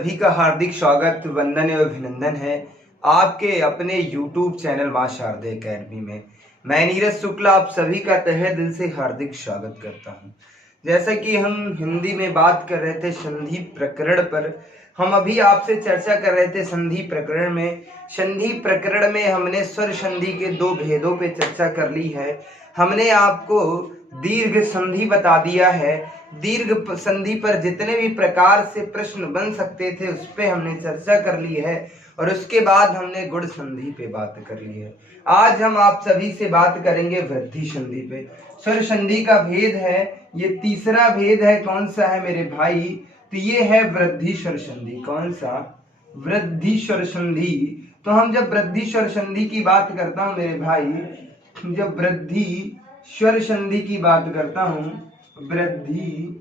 सभी का हार्दिक स्वागत, वंदन एवं अभिनंदन है आपके अपने YouTube चैनल मां शारदे अकेडमी में। मैं नीरज शुक्ला आप सभी का तहे दिल से हार्दिक स्वागत करता हूं। जैसा कि हम हिंदी में बात कर रहे थे संधि प्रकरण पर, हम अभी आपसे चर्चा कर रहे थे संधि प्रकरण में। संधि प्रकरण में हमने स्वर संधि के दो भेदों पे चर्चा कर ली है। हमने आपको दीर्घ संधि बता दिया है। दीर्घ संधि पर जितने भी प्रकार से प्रश्न बन सकते थे उस पे हमने चर्चा कर ली है और उसके बाद हमने गुण संधि पे बात कर ली है। आज हम आप सभी से बात करेंगे वृद्धि संधि पे। स्वर संधि का भेद है, ये तीसरा भेद है। कौन सा है मेरे भाई? तो ये है वृद्धि स्वर संधि। कौन सा? वृद्धि स्वर संधि। तो हम जब वृद्धि स्वर संधि की बात करता हूं मेरे भाई, जब वृद्धि स्वर संधि की बात करता हूं, वृद्धि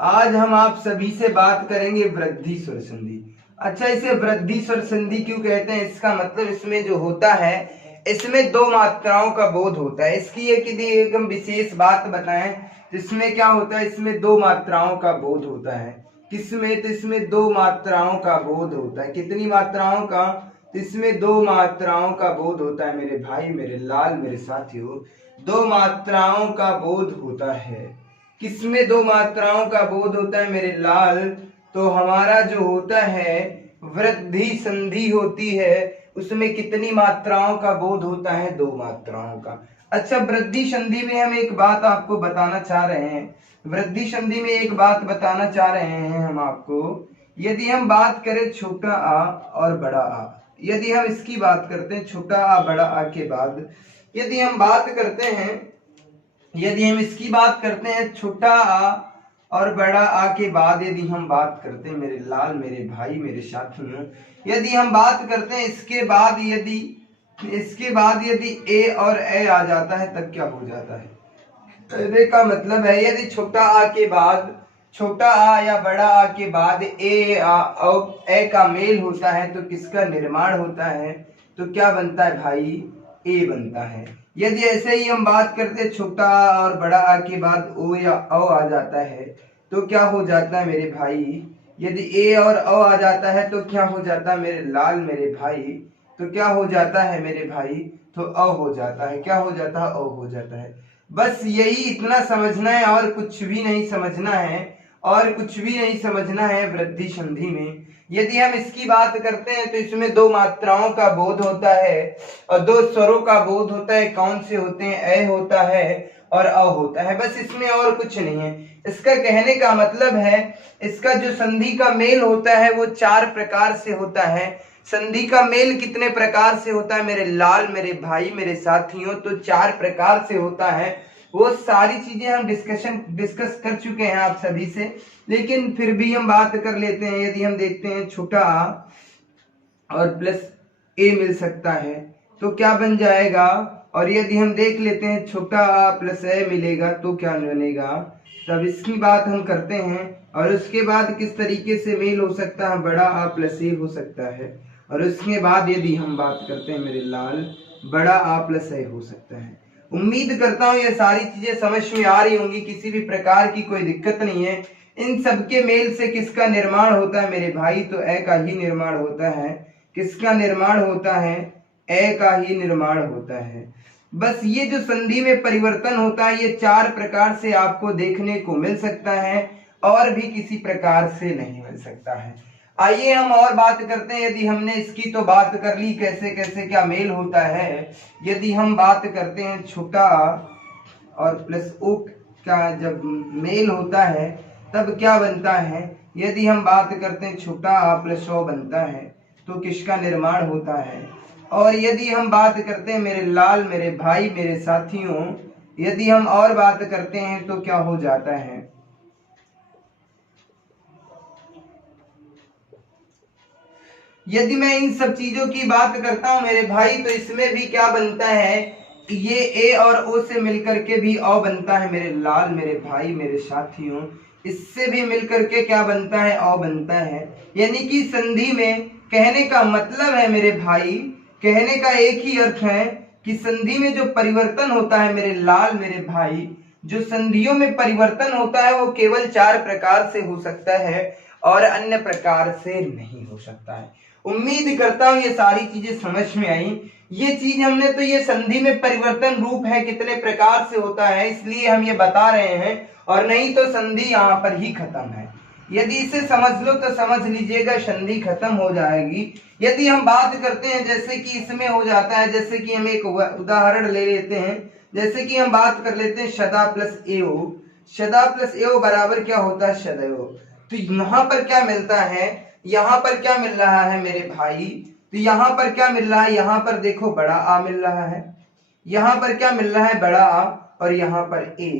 आज हम आप सभी से बात करेंगे वृद्धि स्वर संधि। अच्छा, इसे वृद्धि स्वर संधि क्यों कहते हैं? इसका मतलब इसमें जो होता है, इसमें दो मात्राओं का बोध होता है। इसकी एक हम विशेष बात बताएं, इसमें क्या होता है? इसमें दो मात्राओं का बोध होता है। किसमें? तो इसमें दो मात्राओं का बोध होता है। कितनी मात्राओं का? तो इसमें दो मात्राओं का बोध होता है मेरे भाई, मेरे लाल, मेरे साथियों। दो मात्राओं का बोध होता है। किसमें दो मात्राओं का बोध होता है मेरे लाल? तो हमारा जो होता है वृद्धि संधि होती है, उसमें कितनी मात्राओं का बोध होता है? दो मात्राओं का। अच्छा, वृद्धि संधि में हम एक बात आपको बताना चाह रहे हैं। वृद्धि संधि में एक बात बताना चाह रहे हैं हम आपको। यदि हम बात करें छोटा आ और बड़ा आ, यदि हम इसकी बात करते हैं छोटा आ बड़ा आ के बाद, यदि हम बात करते हैं, यदि हम इसकी बात करते हैं छोटा आ और बड़ा आ के बाद, यदि हम बात करते हैं मेरे लाल, मेरे भाई, मेरे साथियों, यदि हम बात करते हैं इसके बाद, यदि ए और ए आ जाता है तब क्या हो जाता है? कहने का मतलब है यदि छोटा आ के बाद, छोटा आ या बड़ा आ के बाद ए और ए का मेल होता है तो किसका निर्माण होता है? तो क्या बनता है भाई? ए बनता है। यदि ऐसे ही हम बात करते छोटा आ और बड़ा आ के बाद ओ या औ आ जाता है तो क्या हो जाता है मेरे भाई? यदि ए और औ आ जाता है तो क्या हो जाता है मेरे लाल, मेरे भाई? तो क्या हो जाता है मेरे भाई? तो अ हो जाता है। क्या हो जाता है? अ हो जाता है। बस यही इतना समझना है और कुछ भी नहीं समझना है, और कुछ भी नहीं समझना है वृद्धि संधि में। यदि हम इसकी बात करते हैं तो इसमें दो मात्राओं का बोध होता है और दो स्वरों का बोध होता है। कौन से होते हैं? ए होता है और अ होता है। बस इसमें और कुछ नहीं है। इसका कहने का मतलब है, इसका जो संधि का मेल होता है वो चार प्रकार से होता है। संधि का मेल कितने प्रकार से होता है मेरे लाल, मेरे भाई, मेरे साथियों? तो चार प्रकार से होता है। वो सारी चीजें हम डिस्कस कर चुके हैं आप सभी से, लेकिन फिर भी हम बात कर लेते हैं। यदि हम देखते हैं छोटा आ और प्लस ए मिल सकता है तो क्या बन जाएगा? और यदि हम देख लेते हैं छोटा आ प्लस ए मिलेगा तो क्या बनेगा? तब इसकी बात हम करते हैं। और उसके बाद किस तरीके से मेल हो सकता है? बड़ा आ प्लस ए हो सकता है। और उसके बाद यदि हम बात करते हैं मेरे लाल, बड़ा आ प्लस ए हो सकता है। उम्मीद करता हूं ये सारी चीजें समझ में आ रही होंगी, किसी भी प्रकार की कोई दिक्कत नहीं है। इन सबके मेल से किसका निर्माण होता है मेरे भाई? तो ए का ही निर्माण होता है। किसका निर्माण होता है? ए का ही निर्माण होता है। बस ये जो संधि में परिवर्तन होता है ये चार प्रकार से आपको देखने को मिल सकता है और भी किसी प्रकार से नहीं मिल सकता है। आइए हम और बात करते हैं। यदि हमने इसकी तो बात कर ली कैसे कैसे क्या मेल होता है। यदि हम बात करते हैं छोटा और प्लस ओ का जब मेल होता है तब क्या बनता है? यदि हम बात करते हैं छोटा आ प्लस ओ बनता है तो किसका निर्माण होता है? और यदि हम बात करते हैं मेरे लाल, मेरे भाई, मेरे साथियों, यदि हम और बात करते हैं तो क्या हो जाता है? यदि मैं इन सब चीजों की बात करता हूं मेरे भाई तो इसमें भी क्या बनता है? ये ए और ओ से मिलकर के भी अ बनता है मेरे लाल, मेरे भाई, मेरे साथियों। इससे भी मिलकर के क्या बनता है? अ बनता है। यानी कि संधि में कहने का मतलब है मेरे भाई, कहने का एक ही अर्थ है, कि संधि में जो परिवर्तन होता है मेरे लाल मेरे भाई, जो संधियों में परिवर्तन होता है वो केवल 4 प्रकार से हो सकता है और अन्य प्रकार से नहीं हो सकता है। उम्मीद करता हूं ये सारी चीजें समझ में आई। ये चीज हमने तो ये संधि में परिवर्तन रूप है कितने प्रकार से होता है इसलिए हम ये बता रहे हैं, और नहीं तो संधि यहाँ पर ही खत्म है। यदि इसे समझ लो तो समझ लीजिएगा संधि खत्म हो जाएगी। यदि हम बात करते हैं जैसे कि इसमें हो जाता है, जैसे कि हम एक उदाहरण ले लेते हैं, जैसे कि हम बात कर लेते हैं शदा प्लस एओ। शदा प्लस एओ बराबर क्या होता है शदयो। तो यहाँ पर क्या मिलता है, यहाँ पर क्या मिल रहा है मेरे भाई, तो यहाँ पर क्या मिल रहा है, यहाँ पर देखो बड़ा आ मिल रहा है, यहाँ पर क्या मिल रहा है बड़ा आ, और यहाँ पर ए।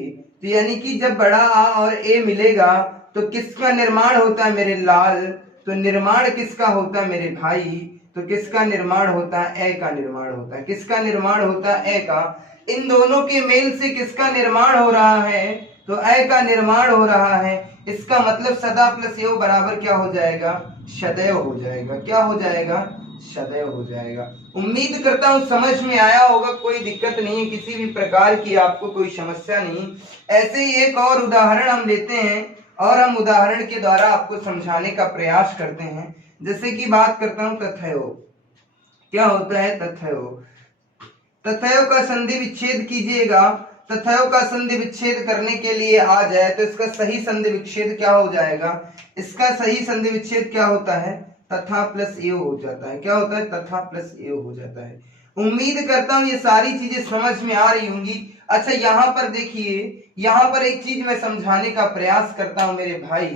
तो यानी कि जब बड़ा आ और ए मिलेगा तो किसका निर्माण होता है मेरे लाल, तो निर्माण किसका होता है मेरे भाई, तो किसका निर्माण होता है, ए का निर्माण होता है। किसका निर्माण होता है, ए का। इन दोनों के मेल से किसका निर्माण हो रहा है, तो ए का निर्माण हो रहा है। इसका मतलब सदा प्लस एओ बराबर क्या हो जाएगा, शदैव हो जाएगा। क्या हो जाएगा, शदैव हो जाएगा। उम्मीद करता हूं समझ में आया होगा, कोई दिक्कत नहीं है, किसी भी प्रकार की आपको कोई समस्या नहीं। ऐसे ही एक और उदाहरण हम लेते हैं और हम उदाहरण के द्वारा आपको समझाने का प्रयास करते हैं। जैसे कि बात करता हूं तथयो। क्या होता है तथयो, तथयो का संधि विच्छेद कीजिएगा। तथयो का संधि विच्छेद करने के लिए आ जाए तो इसका सही संधि विच्छेद क्या हो जाएगा, इसका सही संधि विच्छेद क्या होता है, तथा प्लस एओ हो जाता है। क्या होता है, तथा प्लस एओ हो जाता है। उम्मीद करता हूं ये सारी चीजें समझ में आ रही होंगी। अच्छा यहाँ पर देखिए, यहाँ पर एक चीज मैं समझाने का प्रयास करता हूं मेरे भाई।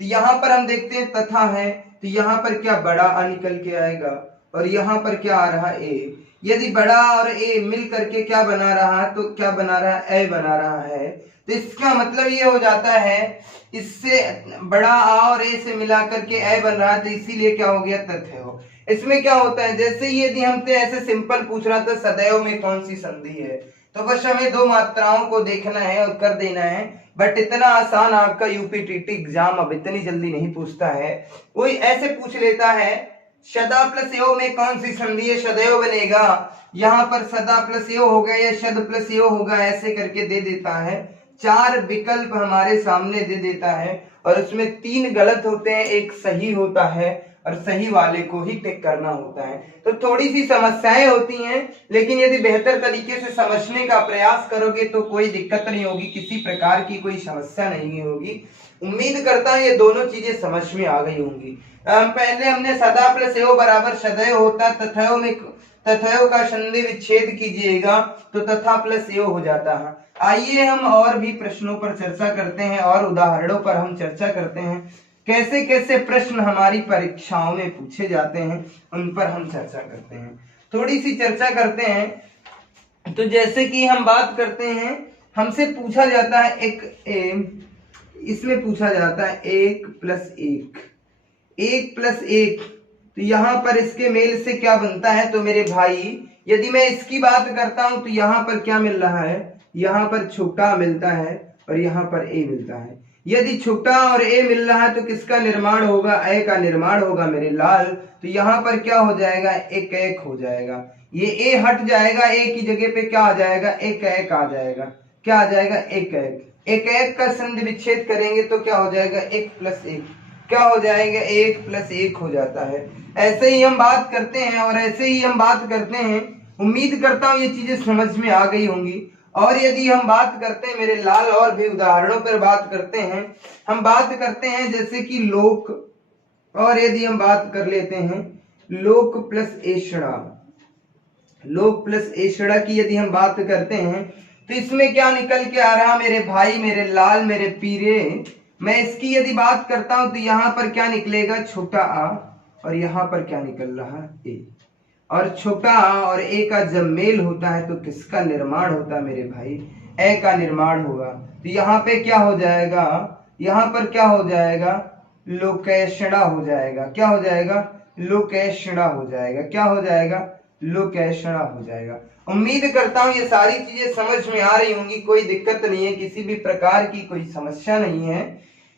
तो यहाँ पर हम देखते हैं तथा है, तो यहाँ पर क्या बड़ा आ निकल के आएगा और यहाँ पर क्या आ रहा है ए। यदि बड़ा और ए मिल करके क्या बना रहा है, तो क्या बना रहा है, ए बना रहा है। तो इसका मतलब ये हो जाता है, इससे बड़ा आ और ए से मिला करके ए बन रहा है, तो इसीलिए क्या हो गया, तथ्य हो। इसमें क्या होता है, जैसे ही यदि हमसे ऐसे सिंपल पूछ रहा था सदैव में कौन सी संधि है, तो बस हमें 2 मात्राओं को देखना है और कर देना है। बट इतना आसान आपका यूपीटीटी एग्जाम अब इतनी जल्दी नहीं पूछता है। कोई ऐसे पूछ लेता है शदा प्लस एओ में कौन सी संधि है, शदैव बनेगा, यहाँ पर सदा प्लस एओ होगा या शद प्लस एओ होगा, ऐसे करके दे देता है। 4 विकल्प हमारे सामने दे देता है और उसमें 3 गलत होते हैं, एक सही होता है और सही वाले को ही टिक करना होता है। तो थोड़ी सी समस्याएं होती हैं, लेकिन यदि बेहतर तरीके से समझने का प्रयास करोगे तो कोई दिक्कत नहीं होगी, किसी प्रकार की कोई समस्या नहीं होगी। उम्मीद करता हूं ये दोनों चीजें समझ में आ गई होंगी। पहले हमने सदा प्लस एओ बराबर शदैव होता, तथयो में तथयो का संधि विच्छेद कीजिएगा तो तथा प्लस एओ हो जाता है। आइए हम और भी प्रश्नों पर चर्चा करते हैं और उदाहरणों पर हम चर्चा करते हैं, कैसे कैसे प्रश्न हमारी परीक्षाओं में पूछे जाते हैं उन पर हम चर्चा करते हैं। थोड़ी सी चर्चा करते हैं। तो जैसे कि हम बात करते हैं, हमसे पूछा जाता है इसमें पूछा जाता है 1 प्लस 1, 1 प्लस 1, तो यहाँ पर इसके मेल से क्या बनता है, तो मेरे भाई यदि मैं इसकी बात करता हूं तो यहाँ पर क्या मिल रहा है, यहाँ पर छोटा मिलता है और यहाँ पर ए मिलता है। यदि छोटा और ए मिल रहा है तो किसका निर्माण होगा, ए का निर्माण होगा मेरे लाल। तो यहाँ पर क्या हो जाएगा, एक एक हो जाएगा, ये ए हट जाएगा, ए की जगह पे क्या आ जाएगा, एक एक आ जाएगा। क्या आ जाएगा, एक एक। एक एक का संधि विच्छेद करेंगे तो क्या हो जाएगा, 1 प्लस 1, क्या हो जाएगा, 1 प्लस 1 हो जाता है। ऐसे ही हम बात करते हैं और ऐसे ही हम बात करते हैं। उम्मीद करता हूं ये चीजें समझ में आ गई होंगी। और यदि हम बात करते हैं मेरे लाल, और भी उदाहरणों पर बात करते हैं, हम बात करते हैं जैसे कि लोक, और यदि हम बात कर लेते हैं लोक प्लस एषणा, लोक प्लस एषणा की यदि हम बात करते हैं तो इसमें क्या निकल के आ रहा मेरे भाई, मेरे लाल, मेरे पीरे। मैं इसकी यदि बात करता हूं तो यहाँ पर क्या निकलेगा, छोटा आ, और यहाँ पर क्या निकल रहा, ए। और छोटा आ और ए का जब मेल होता है तो किसका निर्माण होता है मेरे भाई, ए का निर्माण होगा। तो यहाँ पे क्या हो जाएगा, यहाँ पर क्या हो जाएगा, लोकेषणा हो जाएगा। क्या हो जाएगा, लोकेषणा हो जाएगा। क्या हो जाएगा, लोकेषणा हो जाएगा। उम्मीद करता हूं ये सारी चीजें समझ में आ रही होंगी, कोई दिक्कत नहीं है, किसी भी प्रकार की कोई समस्या नहीं है।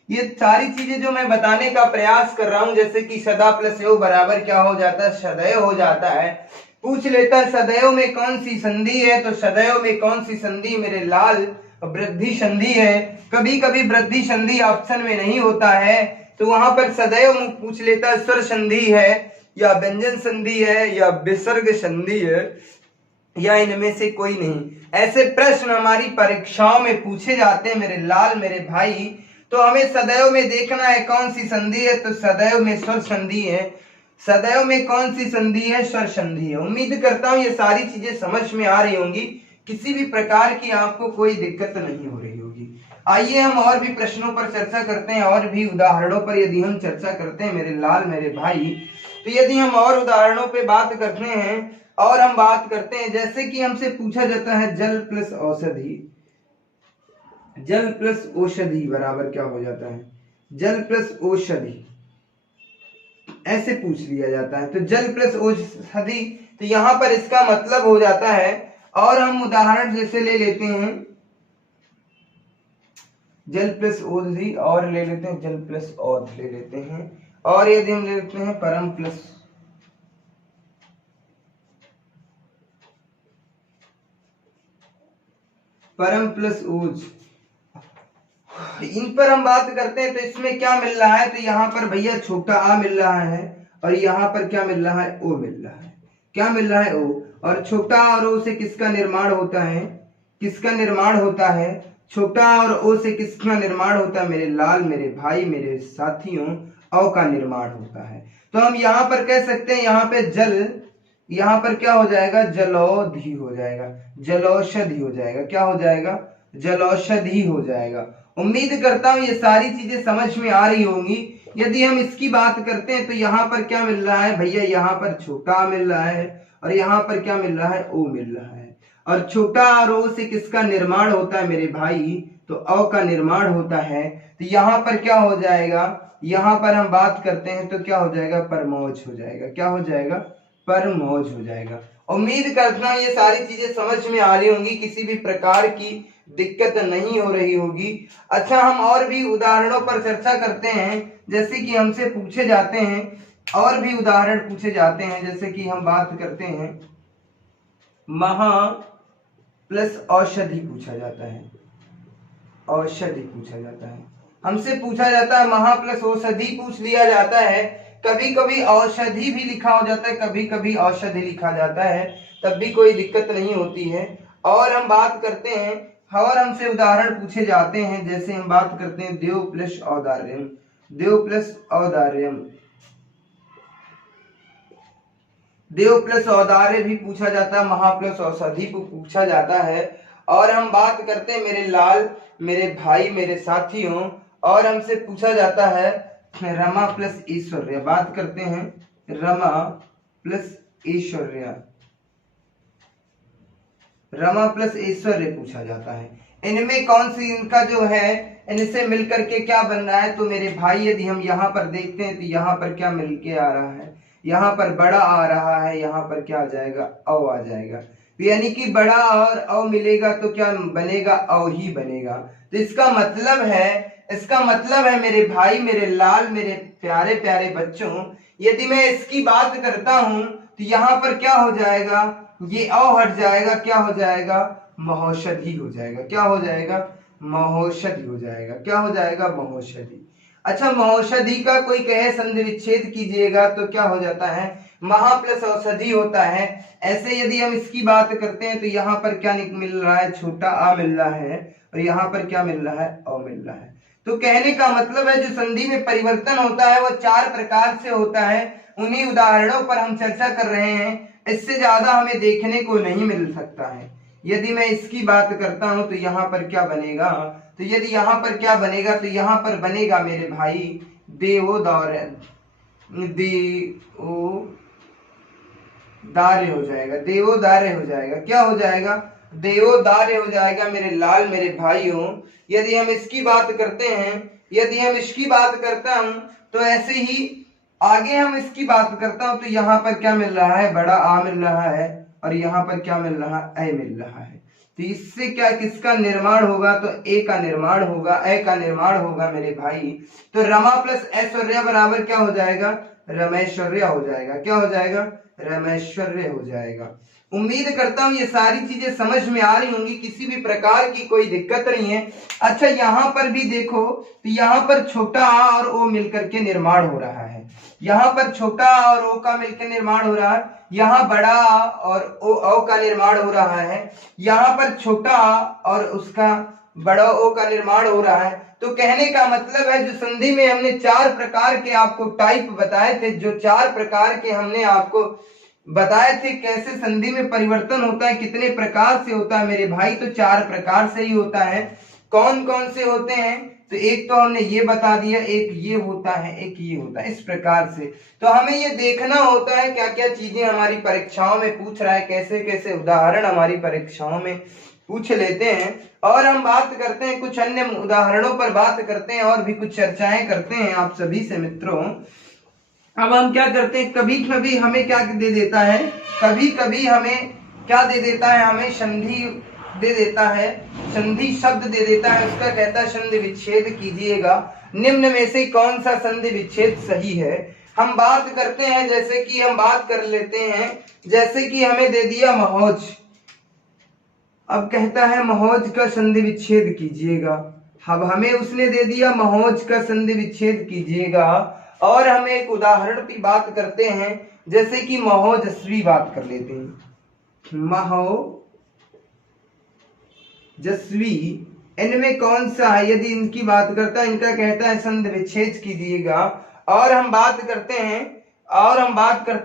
ये सारी चीजें जो मैं बताने का प्रयास कर रहा हूं, जैसे कि सदा प्लस एओ बराबर क्या हो जाता है, शदैव हो जाता है। पूछ लेता है सदैव में कौन सी संधि है, तो सदैव में कौन सी संधि मेरे लाल, वृद्धि संधि है। कभी कभी वृद्धि संधि ऑप्शन में नहीं होता है, तो वहां पर सदैव पूछ लेता है स्वर संधि है या व्यंजन संधि है या विसर्ग संधि है या इनमें से कोई नहीं। ऐसे प्रश्न हमारी परीक्षाओं में पूछे जाते हैं मेरे लाल मेरे भाई। तो हमें सदैव में देखना है कौन सी संधि है, तो सदैव में स्वर संधि है। सदैव में कौन सी संधि है, स्वर संधि है। उम्मीद करता हूं ये सारी चीजें समझ में आ रही होंगी, किसी भी प्रकार की आपको कोई दिक्कत नहीं हो रही होगी। आइए हम और भी प्रश्नों पर चर्चा करते हैं, और भी उदाहरणों पर यदि हम चर्चा करते हैं मेरे लाल मेरे भाई। तो यदि हम और उदाहरणों पे बात करते हैं और हम बात करते हैं, जैसे कि हमसे पूछा जाता है जल प्लस औषधि, जल प्लस औषधि बराबर क्या हो जाता है, जल प्लस औषधि, ऐसे पूछ लिया जाता है। तो जल प्लस औषधि, तो यहां पर इसका मतलब हो जाता है, और हम उदाहरण जैसे ले लेते हैं जल प्लस औषधि, और ले लेते हैं जल प्लस औध ले लेते हैं, और यदि हम ले लेते हैं परम प्लस ओज, इन पर हम बात करते हैं। तो इसमें क्या मिल रहा है, तो यहाँ पर भैया छोटा आ मिल रहा है, और यहाँ पर क्या मिल रहा है, ओ मिल रहा है। क्या मिल रहा है, ओ। और छोटा और ओ से किसका निर्माण होता है, किसका निर्माण होता है, छोटा और ओ से किसका निर्माण होता है मेरे लाल मेरे भाई मेरे साथियों, औ का निर्माण होता है। तो हम यहाँ पर कह सकते हैं, यहाँ पे जल, यहाँ पर क्या हो जाएगा, जलौधि हो जाएगा, जलौषधि हो जाएगा। क्या हो जाएगा, जलौषधि हो जाएगा। उम्मीद करता हूं ये सारी चीजें समझ में आ रही होंगी। यदि हम इसकी बात करते हैं, तो यहाँ पर क्या मिल रहा है भैया, यहाँ पर छोटा मिल रहा है, और यहाँ पर क्या मिल रहा है, ओ मिल रहा है। और छोटा और ओ से किसका निर्माण होता है मेरे भाई, तो अ का निर्माण होता है। तो यहाँ पर क्या हो जाएगा, यहाँ पर हम बात करते हैं तो क्या हो जाएगा, परमौज हो जाएगा। क्या हो जाएगा, परमौज हो जाएगा। उम्मीद करता हूं ये सारी चीजें समझ में आ रही होंगी, किसी भी प्रकार की दिक्कत नहीं हो रही होगी। अच्छा, हम और भी उदाहरणों पर चर्चा करते हैं, जैसे कि हमसे पूछे जाते हैं, और भी उदाहरण पूछे जाते हैं। जैसे कि हम बात करते हैं महा प्लस औषधि पूछा जाता है, औषधि पूछा जाता है। हमसे पूछा जाता है महा प्लस औषधि पूछ लिया जाता है। कभी कभी औषधि भी लिखा हो जाता है, कभी कभी औषधि लिखा जाता है, तब भी कोई दिक्कत नहीं होती है। और हम बात करते हैं, और हमसे उदाहरण पूछे जाते हैं, जैसे हम बात करते हैं देव प्लस औदार्यम, देव प्लस औदार्यम, देव प्लस औदार्य भी पूछा जाता है, महा प्लस औषधि को पूछा जाता है। और हम बात करते हैं मेरे लाल मेरे भाई मेरे साथियों, और हमसे पूछा जाता है रमा प्लस ऐश्वर्य, बात करते हैं रमा प्लस ऐश्वर्य, रमा प्लस ऐश्वर्य पूछा जाता है। इनमें कौन सी, इनका जो है इनसे मिलकर के क्या बन रहा है, तो मेरे भाई यदि हम यहाँ पर देखते हैं, तो यहाँ पर क्या मिलके आ रहा है, यहाँ पर बड़ा आ रहा है, यहाँ पर क्या आ जाएगा, औ आ जाएगा। यानी कि बड़ा और औ मिलेगा तो क्या बनेगा, औ ही बनेगा। तो इसका मतलब है मेरे भाई मेरे लाल मेरे प्यारे प्यारे बच्चों, यदि मैं इसकी बात करता हूं, तो यहाँ पर क्या हो जाएगा, ये औ हट जाएगा, क्या हो जाएगा, महौषधि हो जाएगा। क्या हो जाएगा, महौषधि हो जाएगा। क्या हो जाएगा, महौषधि। अच्छा, महौषधि का कोई कहे संधि विच्छेद कीजिएगा तो क्या हो जाता है, महा प्लस औषधि होता है। ऐसे यदि हम इसकी बात करते हैं, तो यहाँ पर क्या मिल रहा है, छोटा आ मिल रहा है, और यहाँ पर क्या मिल रहा है, अ मिल रहा है। तो कहने का मतलब है जो संधि में परिवर्तन होता है वो 4 प्रकार से होता है। उन्हीं उदाहरणों पर हम चर्चा कर रहे हैं, इससे ज्यादा हमें देखने को नहीं मिल सकता है। यदि मैं इसकी बात करता हूं, तो यहाँ पर क्या बनेगा, तो यदि यहाँ पर क्या बनेगा, तो यहाँ पर बनेगा मेरे भाई देवोदार्य, देवोदार्य हो जाएगा, देवोदार्य हो जाएगा। क्या हो जाएगा, देवोदार्य हो जाएगा मेरे लाल मेरे भाइयों। यदि हम इसकी बात करते हैं, यदि हम इसकी बात करता हूं, तो ऐसे ही आगे हम इसकी बात करता हूं, तो यहाँ पर क्या मिल रहा है, बड़ा आ मिल रहा है, और यहाँ पर क्या मिल रहा है, ए मिल रहा है। तो इससे क्या किसका निर्माण होगा, तो ए का निर्माण होगा, ए का निर्माण होगा मेरे भाई। तो रमा प्लस ऐश्वर्या बराबर क्या हो जाएगा, रमेश्वर्या हो जाएगा। क्या हो जाएगा, रमेश्वर्य हो जाएगा। उम्मीद करता हूं ये सारी चीजें समझ में आ रही होंगी, किसी भी प्रकार की कोई दिक्कत नहीं है। अच्छा यहाँ पर भी देखो तो यहाँ पर छोटा आ और ओ मिलकर के निर्माण हो रहा है। यहाँ पर छोटा आ और ओ का मिलकर निर्माण हो रहा है, यहाँ बड़ा आ और ओ का निर्माण हो रहा है, यहाँ पर छोटा आ और उसका बड़ा ओ का निर्माण हो रहा है। तो कहने का मतलब है जो संधि में हमने 4 प्रकार के आपको टाइप बताए थे, जो 4 प्रकार के हमने आपको बताए थे कैसे संधि में परिवर्तन होता है, कितने प्रकार से होता है मेरे भाई, तो 4 प्रकार से ही होता है। कौन कौन से होते हैं, तो एक तो हमने ये बता दिया, एक ये होता है, एक ये होता है, इस प्रकार से। तो हमें ये देखना होता है क्या क्या चीजें हमारी परीक्षाओं में पूछ रहा है, कैसे कैसे उदाहरण हमारी परीक्षाओं में पूछ लेते हैं। और हम बात करते हैं कुछ अन्य उदाहरणों पर, बात करते हैं और भी कुछ चर्चाएं करते हैं आप सभी से मित्रों। अब हम क्या करते हैं, कभी कभी हमें क्या दे देता है, कभी कभी हमें क्या दे देता है, हमें संधि दे देता है, संधि शब्द दे देता है, उसका कहता है संधि विच्छेद कीजिएगा। निम्न में से कौन सा संधि विच्छेद सही है। हम बात करते हैं, जैसे कि हम बात कर लेते हैं, जैसे कि हमें दे दिया महौज, अब कहता है महौज का संधि विच्छेद कीजिएगा। अब हमें उसने दे दिया महौज का संधि विच्छेद कीजिएगा, और हम एक उदाहरण की बात करते हैं, जैसे कि महोजस्वी बात कर लेते हैं, महोजस्वी, इनमें कौन सा है, यदि इनकी बात करता है, इनका कहता है संधि विच्छेद कीजिएगा। और हम बात करते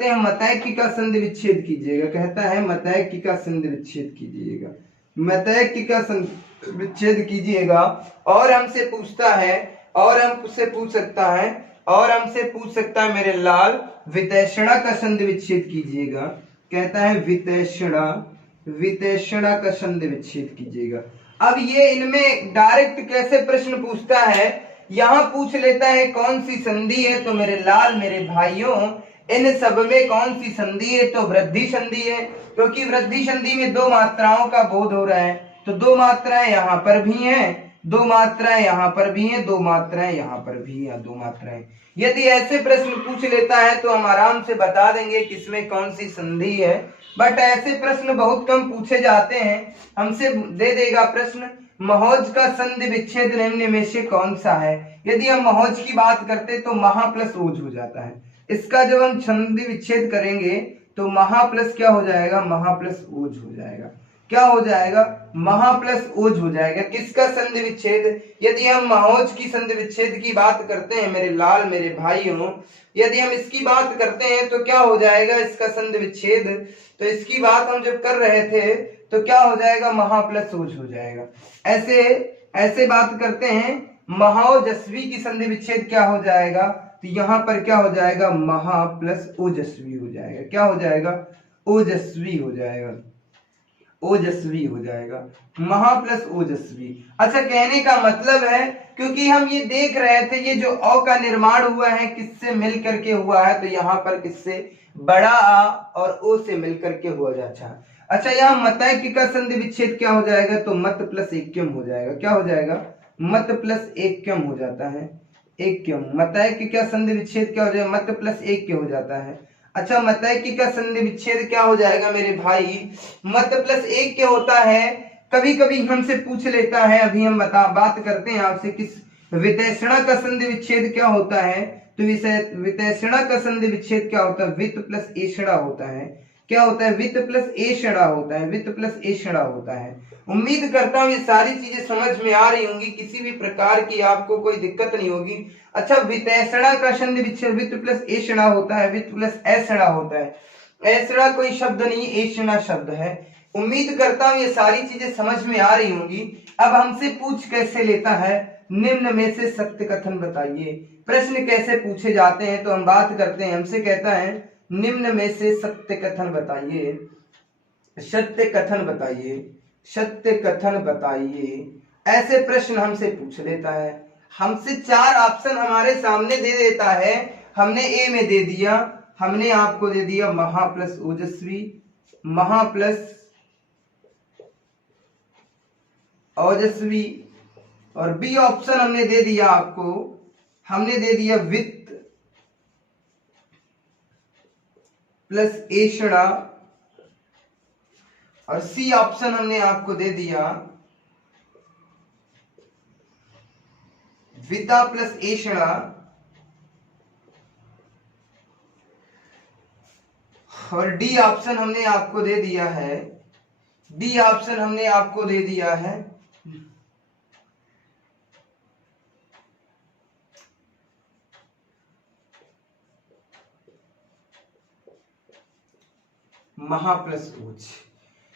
हैं मतैक्य का संधि विच्छेद कीजिएगा, कहता है मतैक्य का संधि विच्छेद कीजिएगा, मतैक्य का संधि विच्छेद कीजिएगा। और हमसे पूछता है, और हमसे पूछ सकता है मेरे लाल, वितैषणा का संधि विच्छेद कीजिएगा, कहता है वितैषणा का संधि विच्छेद कीजिएगा। अब ये इनमें डायरेक्ट कैसे प्रश्न पूछता है, यहां पूछ लेता है कौन सी संधि है, तो मेरे लाल मेरे भाइयों इन सब में कौन सी संधि है, तो वृद्धि संधि है, क्योंकि वृद्धि संधि में 2 मात्राओं का बोध हो रहा है। तो 2 मात्राएं यहां पर भी हैं, 2 मात्राएं यहां पर भी हैं, 2 मात्राएं यहां पर भी हैं, 2 मात्राएं। यदि ऐसे प्रश्न पूछ लेता है तो हम आराम से बता देंगे किसमें कौन सी संधि है, बट ऐसे प्रश्न बहुत कम पूछे जाते हैं। हमसे दे देगा प्रश्न, महौज का संधि विच्छेद निम्न में से कौन सा है। यदि हम महौज की बात करते तो महा प्लस ओज हो जाता है, इसका जब हम संधि विच्छेद करेंगे तो महा प्लस क्या हो जाएगा, महा प्लस ओज हो जाएगा। क्या हो जाएगा, महा प्लस ओज हो जाएगा। किसका संधि विच्छेद, यदि हम महौज की संधि विच्छेद की बात करते हैं मेरे लाल मेरे भाइयों, यदि हम इसकी बात करते हैं तो क्या हो जाएगा इसका संधि विच्छेद, तो इसकी बात हम जब कर रहे थे तो क्या हो जाएगा, महा प्लस ओज हो जाएगा। ऐसे बात करते हैं, महोजस्वी की संधि विच्छेद क्या हो जाएगा, तो यहां पर क्या हो जाएगा, महा प्लस ओजस्वी हो जाएगा। क्या हो जाएगा, ओजस्वी हो जाएगा, ओजस्वी हो जाएगा, महा प्लस ओजस्वी। अच्छा कहने का मतलब है, क्योंकि हम ये देख रहे थे ये जो अ का निर्माण हुआ है किससे मिल करके हुआ है, तो यहाँ पर किससे, बड़ा आ और ओ से मिल करके हुआ जाता। अच्छा यहाँ मतैक्य का संधि विच्छेद क्या हो जाएगा, तो मत प्लस एक्यम हो जाएगा। क्या हो जाएगा, मत प्लस एक्यम हो जाता है, एक्यम। मतैक्य का संधि विच्छेद क्या हो जाएगा, मत प्लस एक्य हो जाता है। अच्छा मतैक्य का संधि विच्छेद क्या हो जाएगा मेरे भाई, मत प्लस एक्य होता है। कभी कभी हमसे पूछ लेता है, अभी हम बात करते हैं आपसे किस, वितैषणा का संधि विच्छेद क्या होता है, तो वितैषणा का संधि विच्छेद क्या होता है, वित प्लस एषणा होता है। क्या होता है, वित प्लस एषणा होता है, वित प्लस एषणा होता है। उम्मीद करता हूं ये सारी चीजें समझ में आ रही होंगी, किसी भी प्रकार की आपको कोई दिक्कत नहीं होगी। अच्छा वितैषणा का संधि विच्छेद वित प्लस एषणा होता है, वित प्लस ऐषणा होता है। ऐषणा कोई शब्द नहीं, एषणा शब्द है। उम्मीद करता हूं ये सारी चीजें समझ में आ रही होंगी। अब हमसे पूछ कैसे लेता है, निम्न में से सत्य कथन बताइए। प्रश्न कैसे पूछे जाते हैं, तो हम बात करते हैं, हमसे कहता है निम्न में से सत्य कथन बताइए, सत्य कथन बताइए, सत्य कथन बताइए। ऐसे प्रश्न हमसे पूछ लेता है। हमसे 4 ऑप्शन हमारे सामने दे देता है। हमने ए में दे दिया, हमने आपको दे दिया महा प्लस ओजस्वी, महा प्लस ओजस्वी, और बी ऑप्शन हमने दे दिया आपको, हमने दे दिया वित्त, प्लस एषणा, और सी ऑप्शन हमने आपको दे दिया विता प्लस एषणा, और डी ऑप्शन हमने आपको दे दिया है, डी ऑप्शन हमने आपको दे दिया है महा प्लस ओज।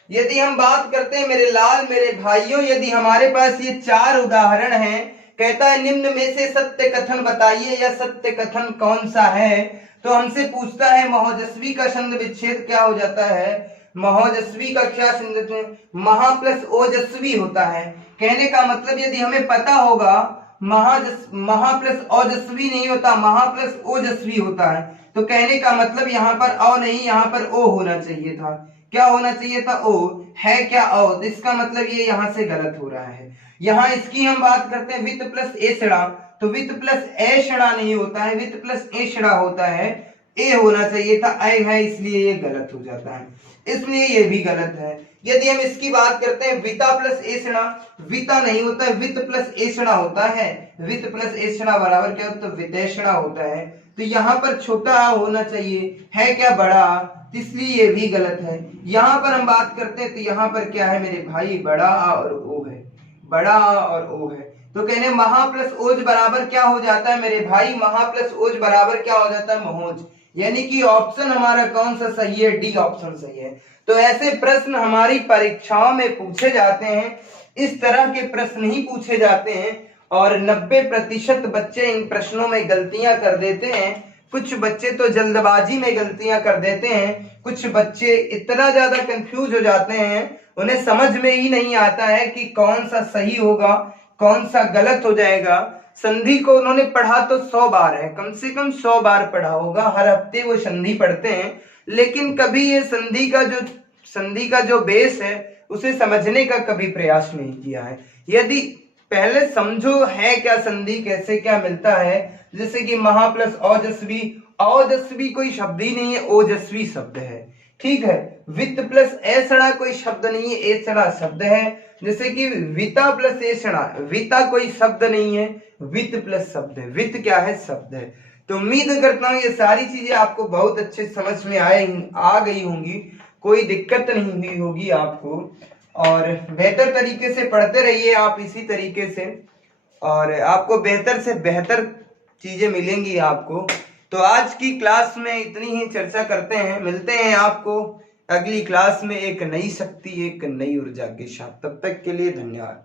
यदि हम बात करते हैं मेरे लाल मेरे भाइयों, यदि हमारे पास ये 4 उदाहरण हैं, कहता है निम्न में से सत्य कथन बताइए या सत्य कथन कौन सा है, तो हमसे पूछता है महोजस्वी का छंद विच्छेद क्या हो जाता है, महोजस्वी का क्या छंद, महा प्लस ओजस्वी होता है। कहने का मतलब यदि हमें पता होगा महा प्लस ओजस्वी नहीं होता, महा प्लस ओजस्वी होता है, तो कहने का मतलब यहाँ पर अ नहीं, यहाँ पर ओ होना चाहिए था। क्या होना चाहिए था, ओ है क्या अ, तो इसका मतलब ये यहाँ से गलत हो रहा है। यहाँ इसकी हम बात करते हैं वित्त प्लस एषणा, तो वित्त प्लस एषणा नहीं होता है, वित्त प्लस एषणा होता है, ए होना चाहिए था, ए है, इसलिए ये गलत हो जाता है, इसलिए ये भी गलत है। यदि हम इसकी बात करते हैं विता प्लस एषणा, विता नहीं होता है, वित्त प्लस एषणा होता है, वित्त प्लस एषणा बराबर क्या होता है, वितेषणा होता है, तो यहाँ पर छोटा आ होना चाहिए, है क्या बड़ा, इसलिए ये भी गलत है। यहाँ पर हम बात करते हैं तो यहाँ पर क्या है मेरे भाई, बड़ा आ और ओ है, बड़ा आ और ओ है, तो कहने महा प्लस ओज बराबर क्या हो जाता है मेरे भाई, महा प्लस ओज बराबर क्या हो जाता है, महोज, यानी कि ऑप्शन हमारा कौन सा सही है, डी ऑप्शन सही है। तो ऐसे प्रश्न हमारी परीक्षाओं में पूछे जाते हैं, इस तरह के प्रश्न ही पूछे जाते हैं, और 90% बच्चे इन प्रश्नों में गलतियां कर देते हैं। कुछ बच्चे तो जल्दबाजी में गलतियां कर देते हैं, कुछ बच्चे इतना ज्यादा कंफ्यूज हो जाते हैं, उन्हें समझ में ही नहीं आता है कि कौन सा सही होगा, कौन सा गलत हो जाएगा। संधि को उन्होंने पढ़ा तो 100 बार है, कम से कम 100 बार पढ़ा होगा, हर हफ्ते वो संधि पढ़ते हैं, लेकिन कभी ये संधि का जो बेस है उसे समझने का कभी प्रयास नहीं किया है। यदि पहले समझो है क्या संधि, कैसे क्या मिलता है, जैसे कि महा प्लस ओजस्वी, ओजस्वी कोई शब्द ही नहीं है, ओजस्वी शब्द है, ठीक है। वित्त प्लस एषणा कोई शब्द नहीं है, एषणा शब्द है। जैसे कि विता प्लस एषणा, विता कोई शब्द नहीं है, वित्त प्लस शब्द है, वित्त क्या है, शब्द है। तो उम्मीद करता हूँ ये सारी चीजें आपको बहुत अच्छे समझ में आ गई होंगी, कोई दिक्कत नहीं हुई होगी आपको, और बेहतर तरीके से पढ़ते रहिए आप इसी तरीके से, और आपको बेहतर से बेहतर चीजें मिलेंगी आपको। तो आज की क्लास में इतनी ही चर्चा करते हैं, मिलते हैं आपको अगली क्लास में एक नई शक्ति, एक नई ऊर्जा के साथ। तब तक के लिए धन्यवाद।